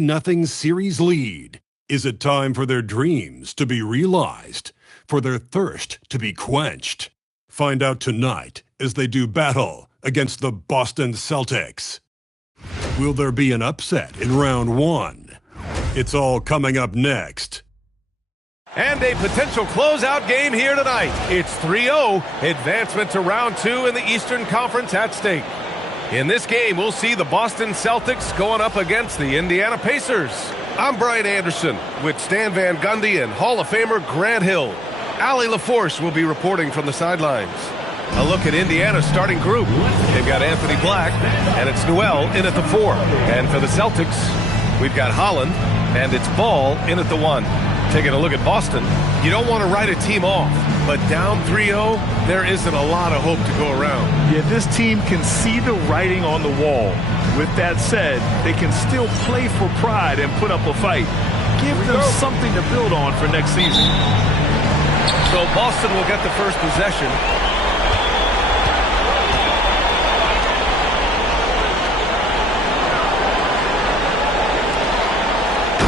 0 series lead. Is it time for their dreams to be realized, for their thirst to be quenched? Find out tonight as they do battle against the Boston Celtics. Will there be an upset in round 1? It's all coming up next. And a potential closeout game here tonight. It's 3-0, advancement to round 2 in the Eastern Conference at stake. In this game, we'll see the Boston Celtics going up against the Indiana Pacers. I'm Brian Anderson with Stan Van Gundy and Hall of Famer Grant Hill. Allie LaForce will be reporting from the sidelines. A look at Indiana's starting group. They've got Anthony Black, and it's Newell in at the 4. And for the Celtics, we've got Holland, and it's Ball in at the 1. Taking a look at Boston, you don't want to write a team off, but down 3-0, there isn't a lot of hope to go around. Yeah, this team can see the writing on the wall. With that said, they can still play for pride and put up a fight. Give them something to build on for next season. So Boston will get the first possession.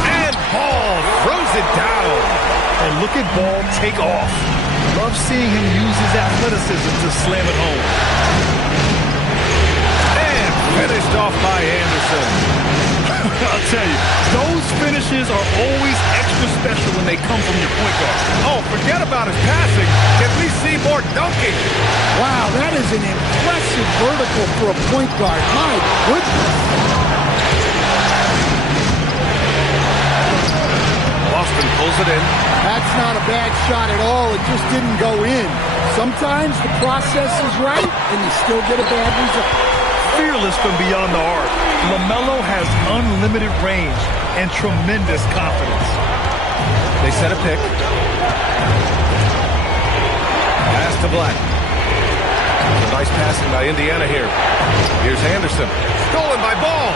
And Ball throws it down. And look at Ball take off. Love seeing him use his athleticism to slam it home. And finished off by Anderson. I'll tell you, those finishes are always extra special when they come from your point guard. Oh, forget about his passing. Can we see more dunking? Wow, that is an impressive vertical for a point guard. My goodness. Boston pulls it in. That's not a bad shot at all. It just didn't go in. Sometimes the process is right, and you still get a bad result. Fearless from beyond the arc, LaMelo has unlimited range and tremendous confidence. They set a pick. Pass to Black. A nice passing by Indiana here. Here's Anderson. Stolen by Ball.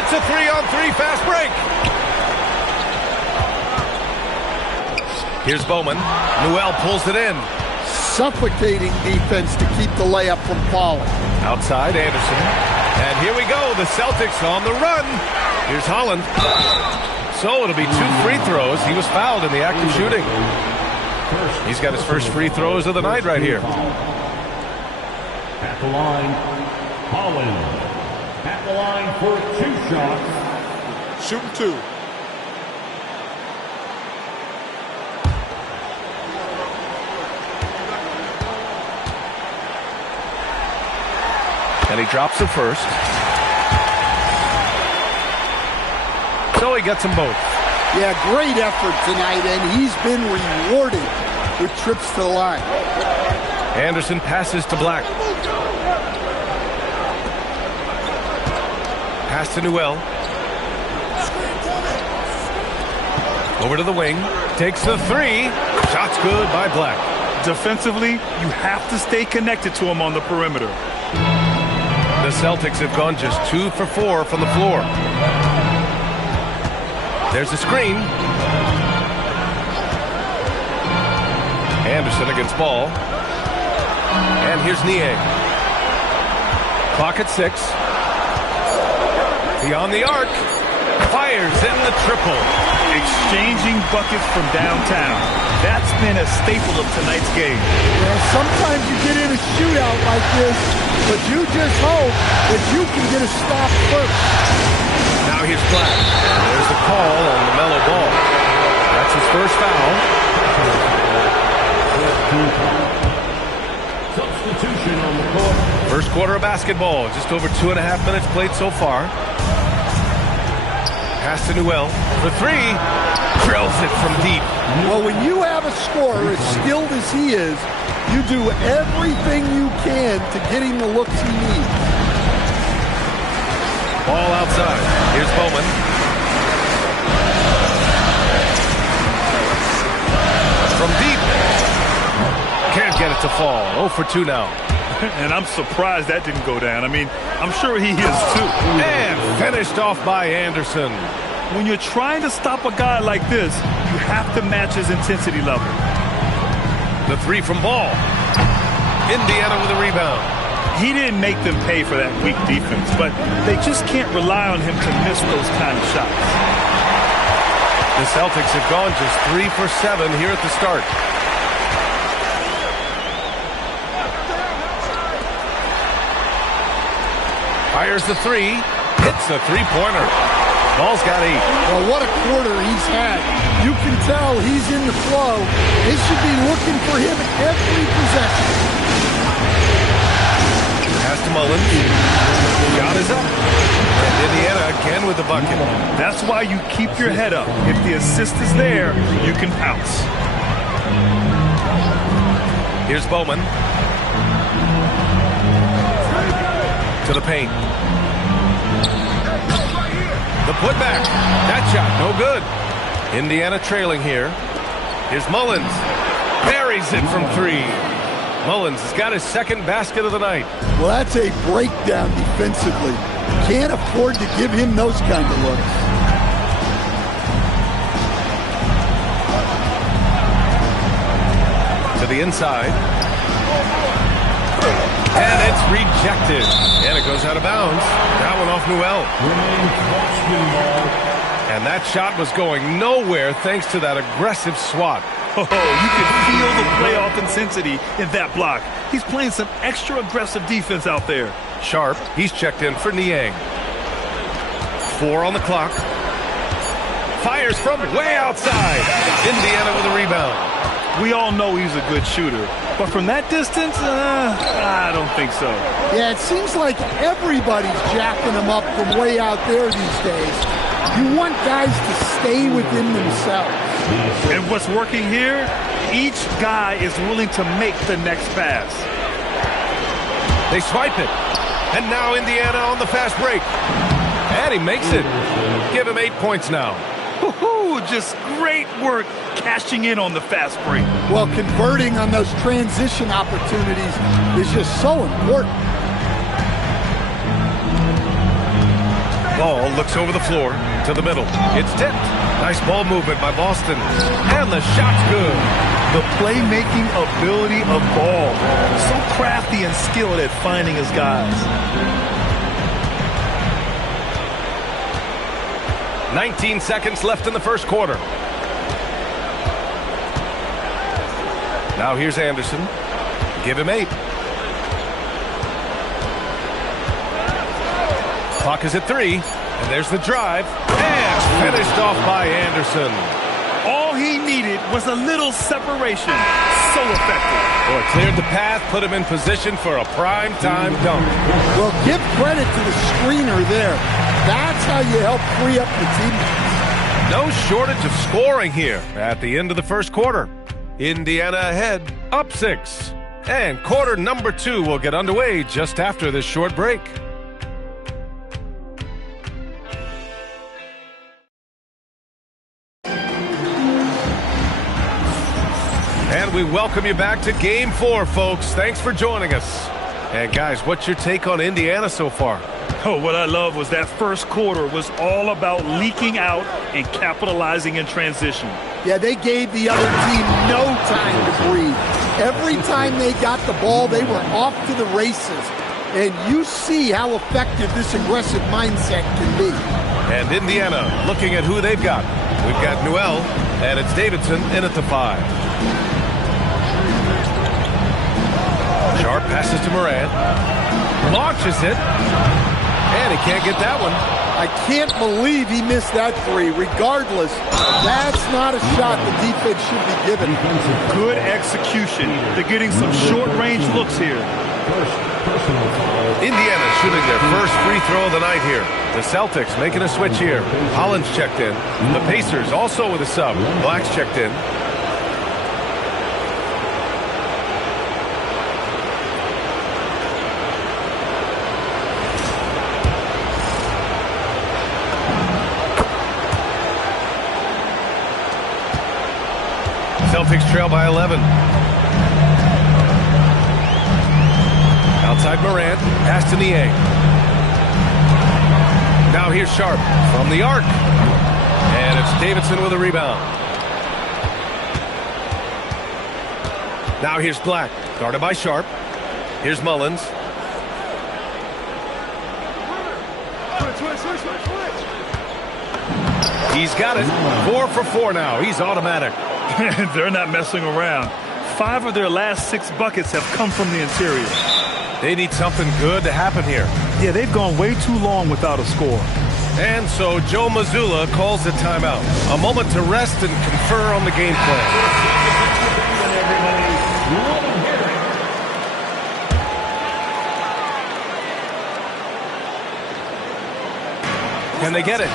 It's a 3-on-3 fast break. Here's Bowman. Newell pulls it in. Suffocating defense to keep the layup from falling. Outside, Anderson. And here we go. The Celtics on the run. Here's Holland. So it'll be 2 free throws. He was fouled in the act of shooting. He's got his first free throws of the night right here. At the line, Holland. At the line for 2 shots. Shooting 2. And he drops the first. So he gets them both. Yeah, great effort tonight, and he's been rewarded with trips to the line. Anderson passes to Black. Pass to Newell. Over to the wing. Takes the 3. Shot's good by Black. Defensively, you have to stay connected to him on the perimeter. The Celtics have gone just 2 for 4 from the floor. There's a screen. Anderson against Ball. And here's Niang. Clock at 6. Beyond the arc. Fires in the triple. Exchanging buckets from downtown. That's been a staple of tonight's game. Well, sometimes you get in a shootout like this, but you just hope that you can get a stop first. Now here's Black. There's the call on LaMelo Ball. That's his first foul. Substitution on the court. First quarter of basketball. Just over 2.5 minutes played so far. Pass to Newell for 3. Drills it from deep. Well, when you have a scorer as skilled as he is, you do everything you can to get him the looks he needs. Ball outside. Here's Bowman. From deep. Can't get it to fall. 0 for 2 now. And I'm surprised that didn't go down. I mean, I'm sure he is too. And finished off by Anderson. When you're trying to stop a guy like this, you have to match his intensity level. The 3 from Ball. Indiana with a rebound. He didn't make them pay for that weak defense, but they just can't rely on him to miss those kind of shots. The Celtics have gone just 3 for 7 here at the start. Fires the three, hits the three-pointer. Ball's got 8. Well, what a quarter he's had. You can tell he's in the flow. They should be looking for him every possession. Pass to Mullins. Shot is up. And Indiana again with the bucket. That's why you keep your head up. If the assist is there, you can pounce. Here's Bowman. To the paint. The putback. That shot, no good. Indiana trailing here. Here's Mullins. Buries it from 3. Mullins has got his second basket of the night. Well, that's a breakdown defensively. Can't afford to give him those kind of looks. To the inside. And it's rejected. And it goes out of bounds. That one off Newell. And that shot was going nowhere thanks to that aggressive swat. Oh, you can feel the playoff intensity in that block. He's playing some extra aggressive defense out there. Sharp, he's checked in for Niang. 4 on the clock. Fires from way outside. Indiana with a rebound. We all know he's a good shooter, but from that distance, I don't think so. Yeah, it seems like everybody's jacking him up from way out there these days. You want guys to stay within themselves. And what's working here, each guy is willing to make the next pass. They swipe it. And now Indiana on the fast break. And he makes it. Give him 8 points now. Woohoo! Just great work cashing in on the fast break. Well, converting on those transition opportunities is just so important. Ball looks over the floor to the middle. It's tipped. Nice ball movement by Boston. And the shot's good. The playmaking ability of Ball. So crafty and skilled at finding his guys. 19 seconds left in the first quarter. Now here's Anderson. Give him 8. Clock is at 3. And there's the drive. And finished off by Anderson. All he needed was a little separation. So effective. Well, it cleared the path, put him in position for a prime-time dunk. Well, give credit to the screener there. That's how you help free up the team. No shortage of scoring here at the end of the first quarter. Indiana ahead, up 6. And quarter number 2 will get underway just after this short break. And we welcome you back to Game 4, folks. Thanks for joining us. And guys, what's your take on Indiana so far? Oh, what I love was that first quarter was all about leaking out and capitalizing in transition. Yeah, they gave the other team no time to breathe. Every time they got the ball, they were off to the races. And you see how effective this aggressive mindset can be. And Indiana looking at who they've got. We've got Newell, and it's Davidson in at the 5. Sharp passes to Morant. Launches it. And he can't get that one. I can't believe he missed that 3. Regardless, that's not a shot the defense should be given. Good execution. They're getting some short-range looks here. Indiana shooting their first free throw of the night here. The Celtics making a switch here. Hollins checked in. The Pacers also with a sub. Black's checked in. Celtics trail by 11. Outside Morant, pass to Niang. Now here's Sharp from the arc. And it's Davidson with a rebound. Now here's Black, guarded by Sharp. Here's Mullins. He's got it. 4 for 4 now. He's automatic. They're not messing around. 5 of their last 6 buckets have come from the interior. They need something good to happen here. Yeah, they've gone way too long without a score. And so Joe Mazzulla calls a timeout. A moment to rest and confer on the game plan. Can they get it?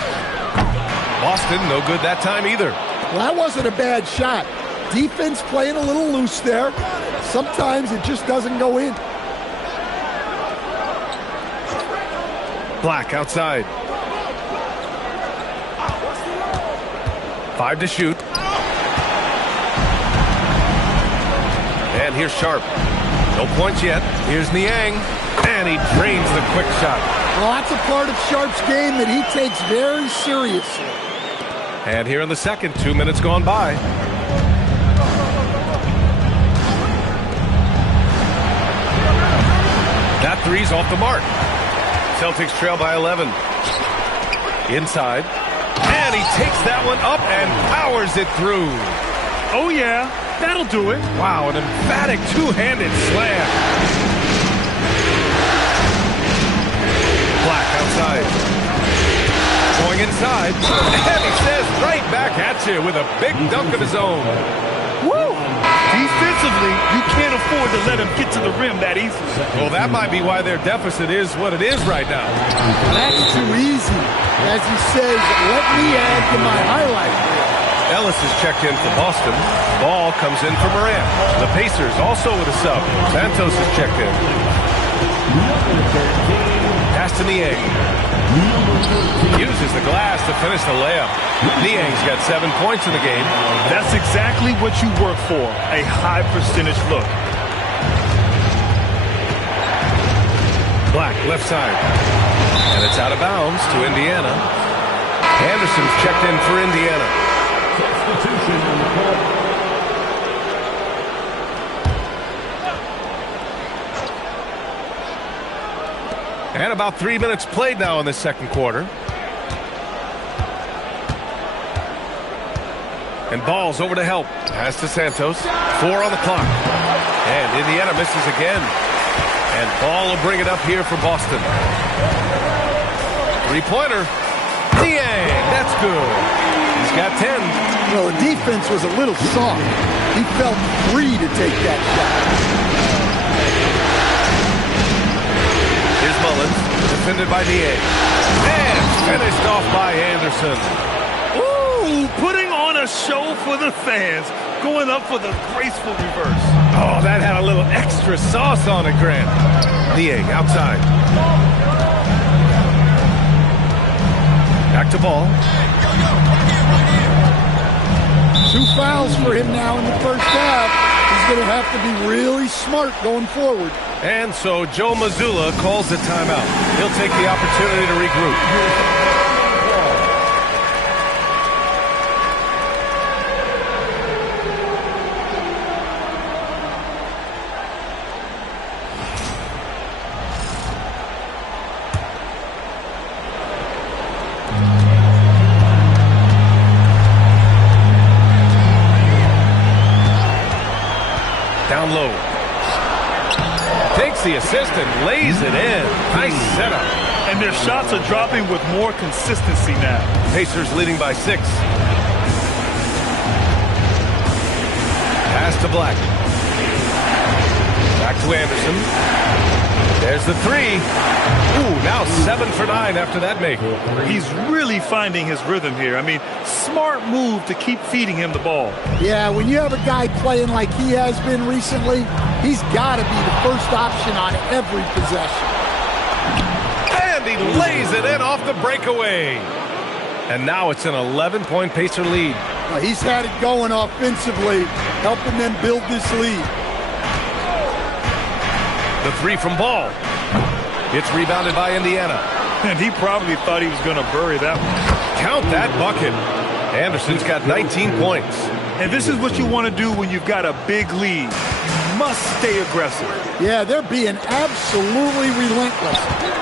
Boston, no good that time either. Well, that wasn't a bad shot. Defense playing a little loose there. Sometimes it just doesn't go in. Black outside. 5 to shoot. And here's Sharp. No points yet. Here's Niang. And he drains the quick shot. Well, that's a part of Sharp's game that he takes very seriously. And here in the second, 2 minutes gone by. That three's off the mark. Celtics trail by 11. Inside. And he takes that one up and powers it through. Oh, yeah. That'll do it. Wow, an emphatic two-handed slam. Black outside. Going inside. And he says right back at you with a big dunk of his own. Woo! Defensively, you can't afford to let him get to the rim that easily. Well, that might be why their deficit is what it is right now. That's too easy. As he says, let me add to my highlight reel. Ellis is checked in for Boston. Ball comes in for Morant. The Pacers also with a sub. Santos is checked in. Pass to Niang. Uses the glass to finish the layup. Niang's got 7 points in the game. That's exactly what you work for, a high percentage look. Black, left side. And it's out of bounds to Indiana. Anderson's checked in for Indiana. Substitution on the court. And about 3 minutes played now in the second quarter. And Ball's over to help. Pass to Santos. 4 on the clock. And Indiana misses again. And Ball will bring it up here for Boston. Three-pointer. Niang. That's good. He's got 10. Well, the defense was a little soft. He felt free to take that shot. Here's Mullins, defended by Niang. And finished off by Anderson. Ooh, putting on a show for the fans. Going up for the graceful reverse. Oh, that had a little extra sauce on it, Grant. Niang outside. Back to Ball. 2 fouls for him now in the first half. He's going to have to be really smart going forward. And so Joe Mazzulla calls the timeout. He'll take the opportunity to regroup. Down low. Takes the assist and lays it in. Nice setup. And their shots are dropping with more consistency now. Pacers leading by 6. Pass to Black. Back to Anderson. There's the 3. Ooh, now 7 for 9 after that make. He's really finding his rhythm here. I mean, smart move to keep feeding him the ball. Yeah, when you have a guy playing like he has been recently, he's got to be the first option on every possession. And he lays it in off the breakaway. And now it's an 11-point Pacer lead. Well, he's had it going offensively, helping them build this lead. The 3 from Ball. It's rebounded by Indiana. And he probably thought he was going to bury that one. Count that bucket. Anderson's got 19 points. And this is what you want to do when you've got a big lead. must stay aggressive. Yeah, they're being absolutely relentless,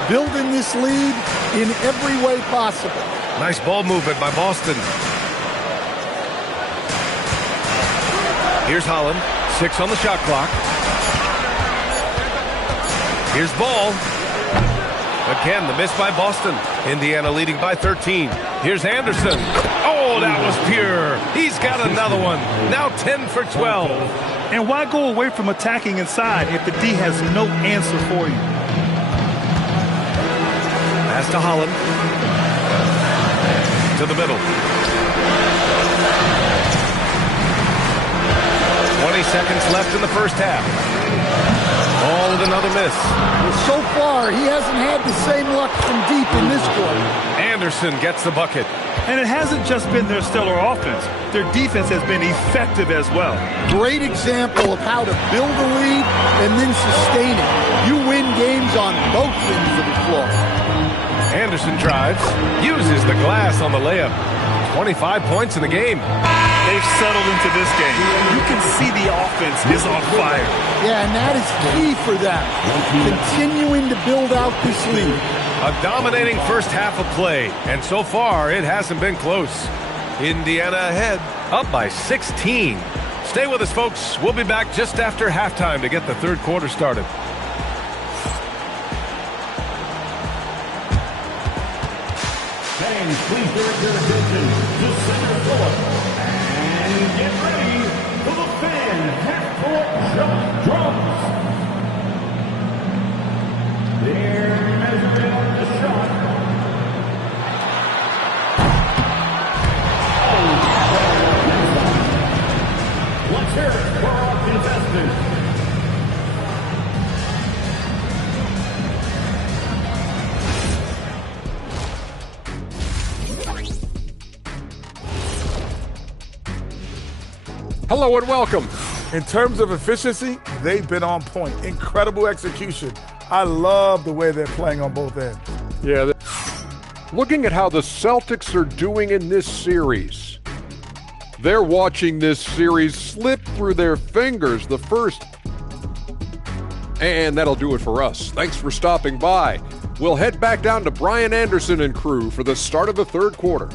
building this lead in every way possible. Nice ball movement by Boston. Here's Holland, 6 on the shot clock. Here's Ball. Again, the miss by Boston. Indiana leading by 13. Here's Anderson. Oh, that was pure. He's got another one. Now 10 for 12. And why go away from attacking inside if the D has no answer for you? Pass to Holland. To the middle. 20 seconds left in the first half. Ball with another miss. Well, so far, he hasn't had the same luck from deep in this quarter. Anderson gets the bucket. And it hasn't just been their stellar offense. Their defense has been effective as well. Great example of how to build a lead and then sustain it. You win games on both ends of the floor. Anderson drives, uses the glass on the layup. 25 points in the game. They've settled into this game. You can see the offense is on fire. Yeah, and that is key for them. Continuing to build out this lead. A dominating first half of play, and so far it hasn't been close. Indiana ahead, up by 16. Stay with us, folks. We'll be back just after halftime to get the third quarter started. Fans, please direct your attention to center court and get ready for the fan half-court shot drums. They're measuring up the shot. Let's hear it for our contestants. Hello and welcome. In terms of efficiency, they've been on point. Incredible execution. I love the way they're playing on both ends. Yeah. Looking at how the Celtics are doing in this series. They're watching this series slip through their fingers the first. And that'll do it for us. Thanks for stopping by. We'll head back down to Brian Anderson and crew for the start of the third quarter.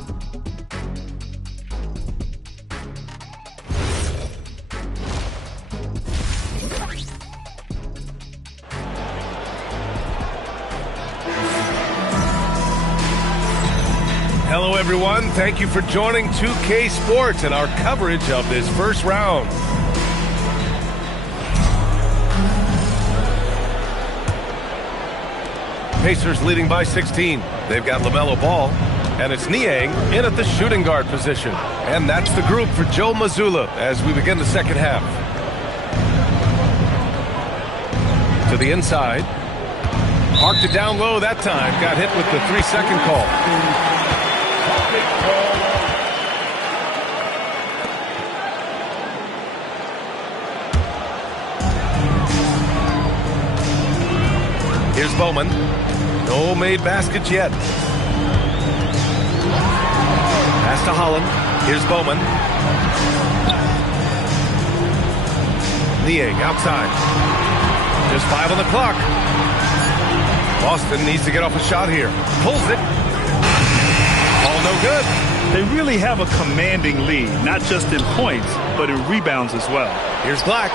Hello, everyone. Thank you for joining 2K Sports and our coverage of this first round. Pacers leading by 16. They've got LaMelo Ball, and it's Niang in at the shooting guard position. And that's the group for Joe Mazzulla as we begin the second half. To the inside. Parked it down low that time. Got hit with the 3-second call. Here's Bowman. No made baskets yet. Pass to Holland. Here's Bowman. Niang outside. Just 5 on the clock. Boston needs to get off a shot here. Pulls it. All no good. They really have a commanding lead, not just in points, but in rebounds as well. Here's Black.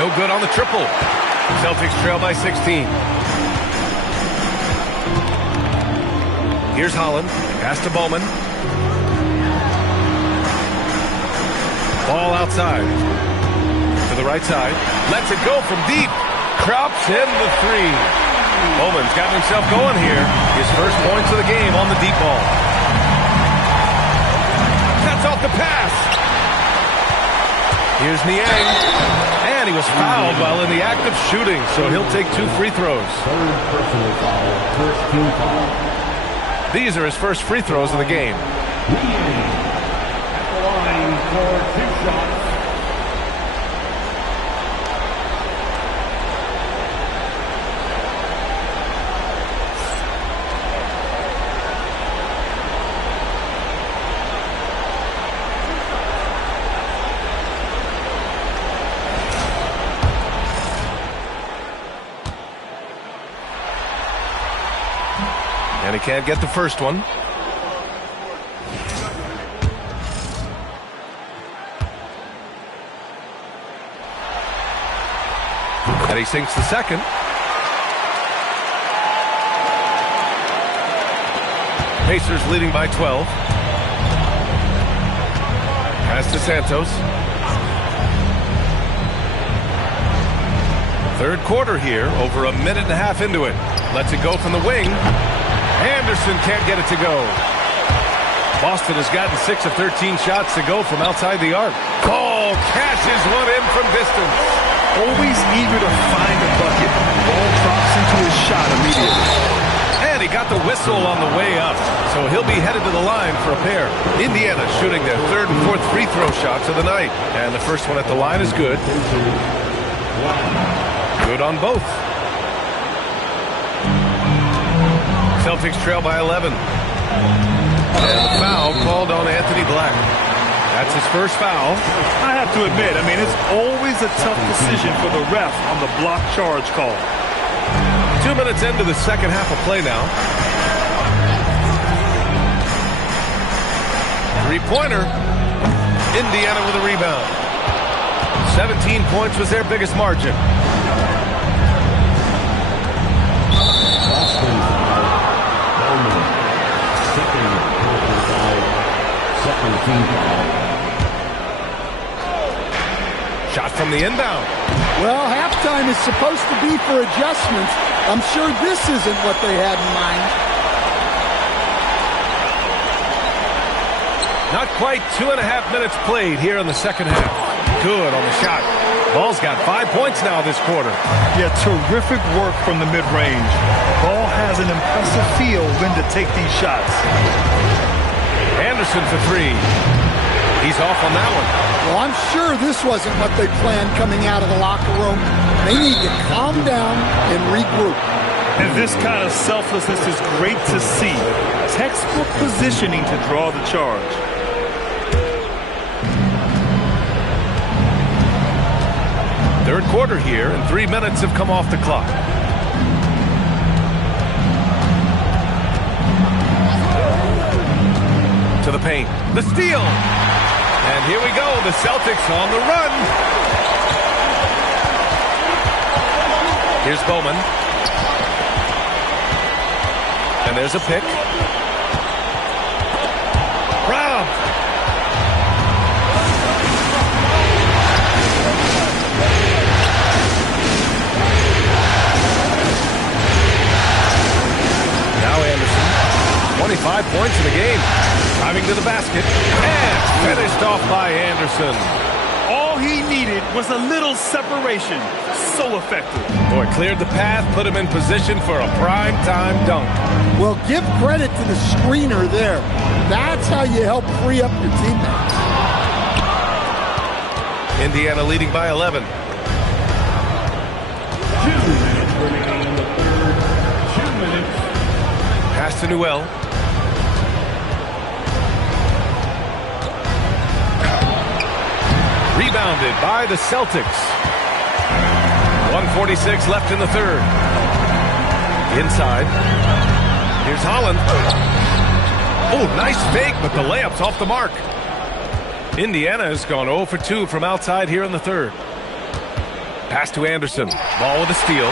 No good on the triple. Celtics trail by 16. Here's Holland. Pass to Bowman. Ball outside. To the right side. Lets it go from deep. Crouch in the three. Bowman's got himself going here. His first points of the game on the deep ball. Cuts off the pass. Here's Niang. And he was fouled while in the act of shooting, so he'll take 2 free throws. Third personal foul, first team foul. These are his first free throws of the game. Niang at the line for 2 shots. And he can't get the first one. And he sinks the second. Pacers leading by 12. Pass to Santos. Third quarter here, over a minute and a half into it. Lets it go from the wing. Anderson can't get it to go. Boston has gotten 6 of 13 shots to go from outside the arc. Ball cashes one in from distance. Always eager to find a bucket. Ball drops into his shot immediately. And he got the whistle on the way up, so he'll be headed to the line for a pair. Indiana shooting their third and fourth free throw shots of the night. And the first one at the line is good. Good on both. Celtics trail by 11. And the foul called on Anthony Black. That's his first foul. I have to admit, it's always a tough decision for the ref on the block charge call. 2 minutes into the second half of play now. Three-pointer. Indiana with a rebound. 17 points was their biggest margin. Shot from the inbound. Well, halftime is supposed to be for adjustments. I'm sure this isn't what they had in mind. Not quite 2.5 minutes played here in the second half. Good on the shot. Ball's got 5 points now this quarter. Yeah, terrific work from the mid-range. Ball has an impressive feel when to take these shots. Anderson for three. He's off on that one. Well, I'm sure this wasn't what they planned coming out of the locker room. They need to calm down and regroup. And this kind of selflessness is great to see. Textbook positioning to draw the charge. Third quarter here, and 3 minutes have come off the clock. To the paint. The steal. And here we go. The Celtics on the run. Here's Bowman. And there's a pick. Brown. Now Anderson. 25 points in the game. Driving to the basket. And finished off by Anderson. All he needed was a little separation. So effective. Boy, cleared the path, put him in position for a prime-time dunk. Well, give credit to the screener there. That's how you help free up your teammates. Indiana leading by 11. 2 minutes remaining in the third. 2 minutes. Pass to Newell. Rebounded by the Celtics. 1:46 left in the third. Inside. Here's Holland. Oh, nice fake, but the layup's off the mark. Indiana has gone 0 for 2 from outside here in the third. Pass to Anderson. Ball with a steal.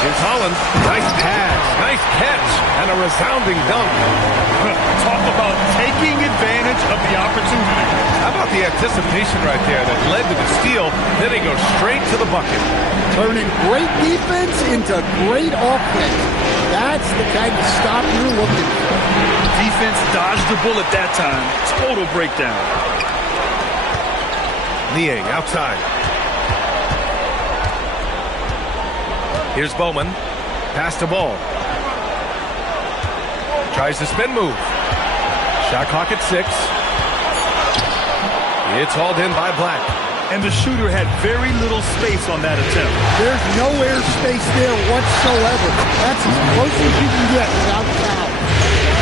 Here's Holland. Nice pass. Nice catch. And a resounding dunk. Talk about taking advantage of the opportunity. How about the anticipation right there that led to the steal? Then he goes straight to the bucket. Turning great defense into great offense. That's the kind of stop you're looking for. Defense dodged the bullet that time. Total breakdown. Niang outside. Here's Bowman. Pass to Ball. Tries the spin move. Shot clock at 6. It's hauled in by Black. And the shooter had very little space on that attempt. There's no air space there whatsoever. That's as close as you can get without foul.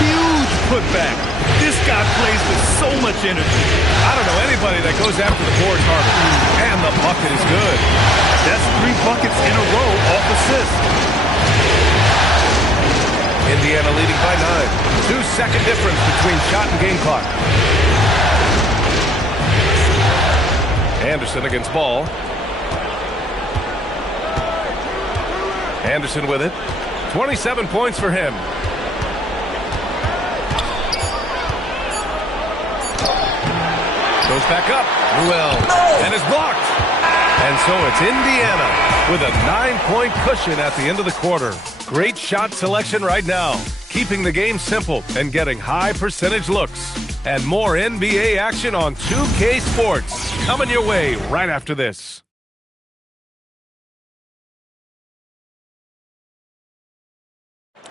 Huge putback. This guy plays with so much energy. I don't know anybody that goes after the boards harder. And the bucket is good. That's 3 buckets in a row off assist. Indiana leading by 9. 2-second difference between shot and game clock. Anderson against ball. Anderson with it. 27 points for him. Goes back up. Ruel. And is blocked. And so it's Indiana with a 9-point cushion at the end of the quarter. Great shot selection right now. Keeping the game simple and getting high percentage looks. And more NBA action on 2K Sports. Coming your way right after this.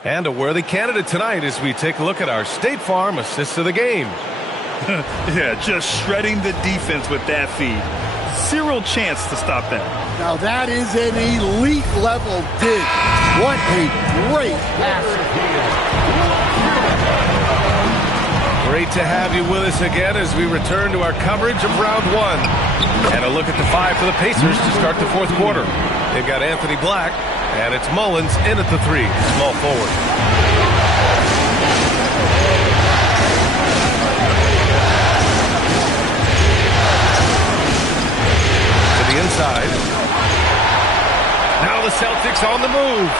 And a worthy candidate tonight as we take a look at our State Farm assist of the game. Yeah, just shredding the defense with that feed. Zero chance to stop that. Now that is an elite level dig. What a great pass. Great to have you with us again as we return to our coverage of round 1. And a look at the 5 for the Pacers to start the 4th quarter. They've got Anthony Black, and it's Mullins in at the 3, small forward. To the inside. Now the Celtics on the move.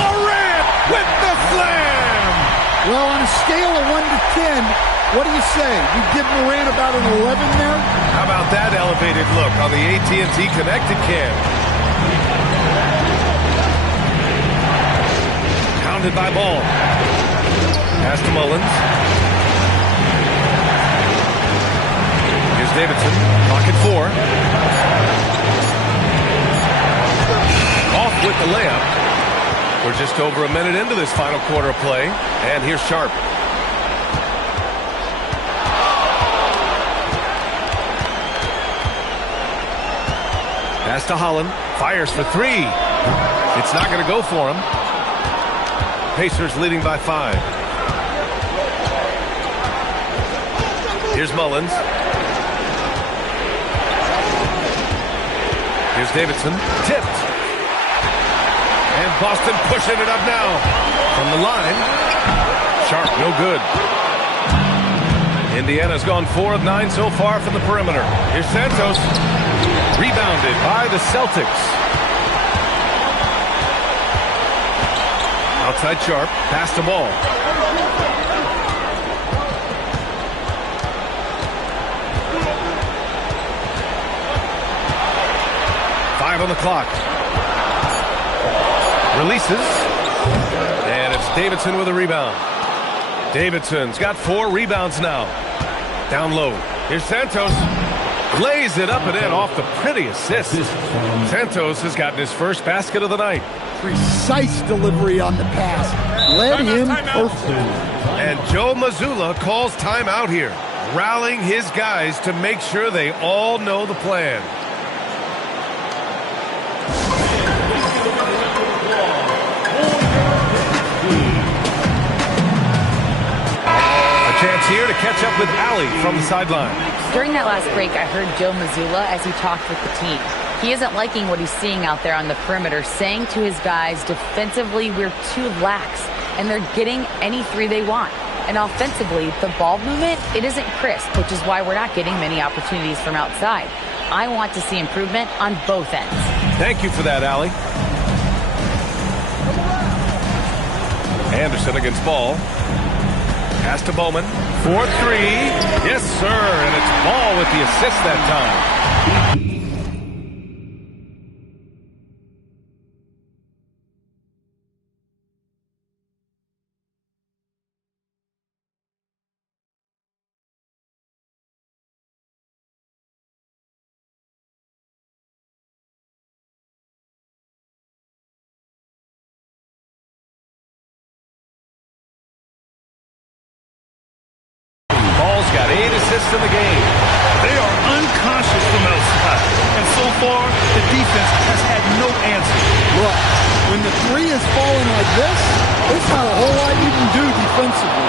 Morant with the slam! Well, on a scale of 1 to 10, what do you say? You give Morant about an 11 there? How about that elevated look on the AT&T Connected Cam? Pounded by Ball. Pass to Mullins. Here's Davidson. Clock at 4. Off with the layup. We're just over a minute into this final quarter of play. And here's Sharp. Pass to Holland. Fires for 3. It's not going to go for him. Pacers leading by 5. Here's Mullins. Here's Davidson. Tipped. And Boston pushing it up now. From the line. Sharp, no good. Indiana's gone 4 of 9 so far from the perimeter. Here's Santos. Rebounded by the Celtics. Outside Sharp. Pass the ball. Five on the clock. Releases. And it's Davidson with a rebound. Davidson's got 4 rebounds now. Down low. Here's Santos. Lays it up and in off the pretty assist. Santos has gotten his first basket of the night. Precise delivery on the pass. Led him perfect. And Joe Mazzulla calls timeout here, rallying his guys to make sure they all know the plan. A chance here to catch up with Allie from the sideline. During that last break, I heard Joe Mazzulla as he talked with the team. He isn't liking what he's seeing out there on the perimeter, saying to his guys, defensively, we're too lax, and they're getting any 3 they want. And offensively, the ball movement, it isn't crisp, which is why we're not getting many opportunities from outside. I want to see improvement on both ends. Thank you for that, Allie. Anderson against Ball. Pass to Bowman. 4-3. Yes, sir. And it's Ball with the assist that time. Ball's got 8 assists in the game. They are unconscious from outside. And so far, the defense has had no answer. Look, when the 3 is falling like this, there's not a whole lot you can do defensively.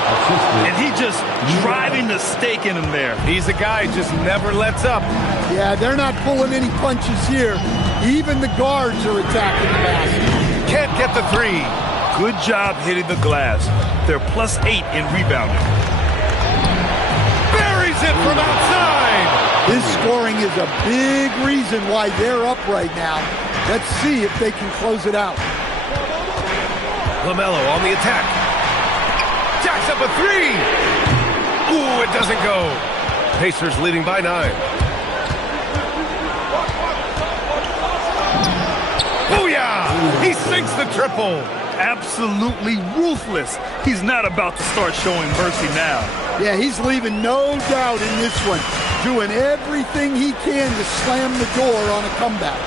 And he just driving the stake in him there. He's a guy who just never lets up. Yeah, they're not pulling any punches here. Even the guards are attacking the basket. Can't get the 3. Good job hitting the glass. They're +8 in rebounding. Buries it from outside. His scoring is a big reason why they're up right now. Let's see if they can close it out. LaMelo on the attack. Jacks up a three. Ooh, it doesn't go. Pacers leading by 9. Booyah! He sinks the triple. Absolutely ruthless. He's not about to start showing mercy now. Yeah, he's leaving no doubt in this one. Doing everything he can to slam the door on a comeback.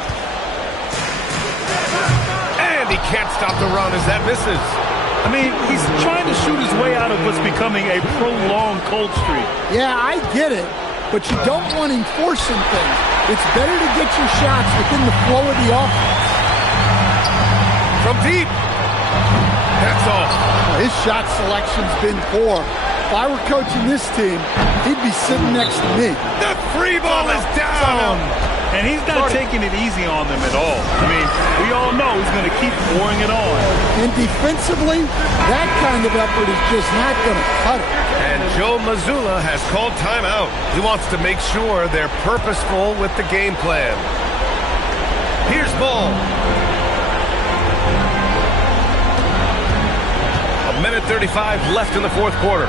And he can't stop the run as that misses. I mean, he's trying to shoot his way out of what's becoming a prolonged cold streak. Yeah, I get it, but you don't want him forcing things. It's better to get your shots within the flow of the offense. From deep. That's all. Well, his shot selection's been poor. If I were coaching this team, he'd be sitting next to me. The free ball is down. And he's not taking it easy on them at all. I mean, we all know he's going to keep pouring it on. And defensively, that kind of effort is just not going to cut it. And Joe Mazzulla has called timeout. He wants to make sure they're purposeful with the game plan. Here's Ball. 1:35 left in the fourth quarter.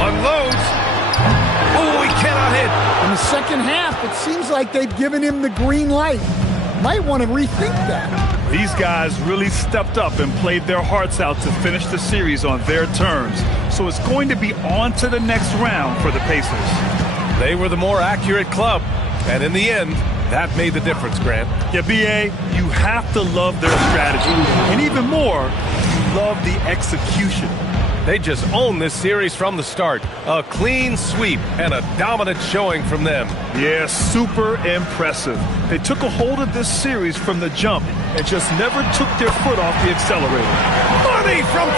Unloads. Oh, he cannot hit. In the second half, it seems like they've given him the green light. Might want to rethink that. These guys really stepped up and played their hearts out to finish the series on their terms. So it's going to be on to the next round for the Pacers. They were the more accurate club. And in the end, that made the difference, Grant. Yeah, B.A., you have to love their strategy. And even more, you love the execution. They just own this series from the start. A clean sweep and a dominant showing from them. Yeah, super impressive. They took a hold of this series from the jump and just never took their foot off the accelerator. Money from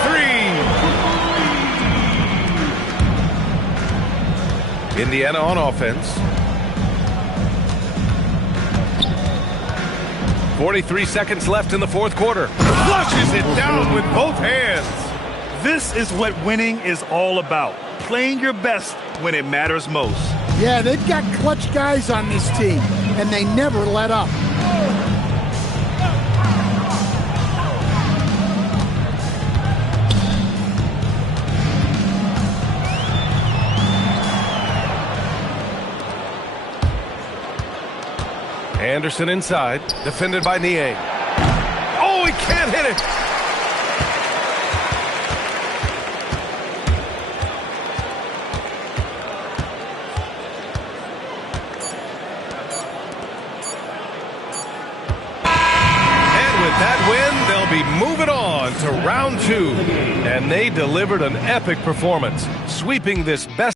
3. Indiana on offense. 43 seconds left in the fourth quarter. Flushes it down with both hands. This is what winning is all about. Playing your best when it matters most. Yeah, they've got clutch guys on this team, and they never let up. Anderson inside, defended by Niang. Oh, he can't hit it. And with that win, they'll be moving on to round 2. And they delivered an epic performance, sweeping this best